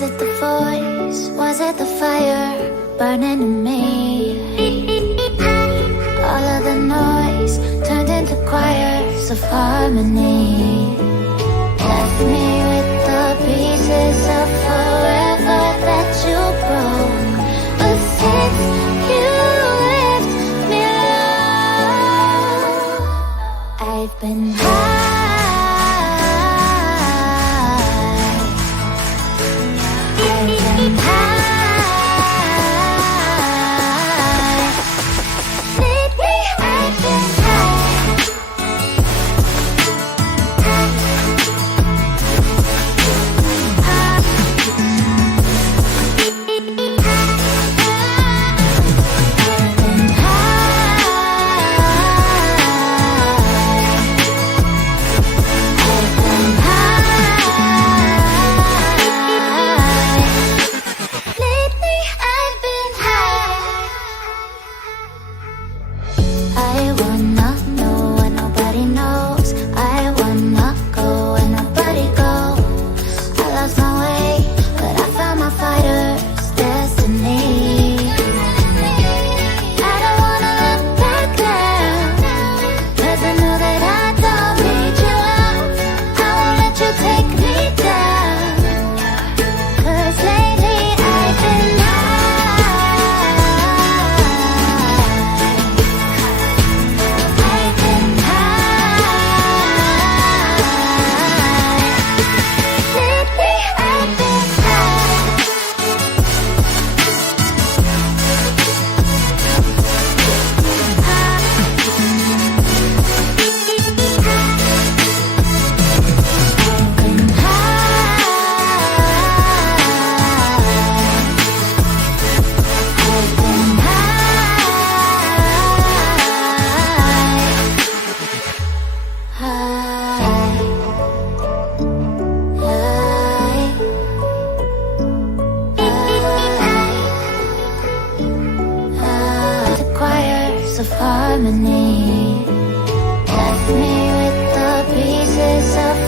Was it the voice? Was it the fire burning in me? All of the noise turned into choirs of harmony. Left me with the pieces of forever that you broke. But since you left me alone, I've been high. Of harmony left me with the pieces of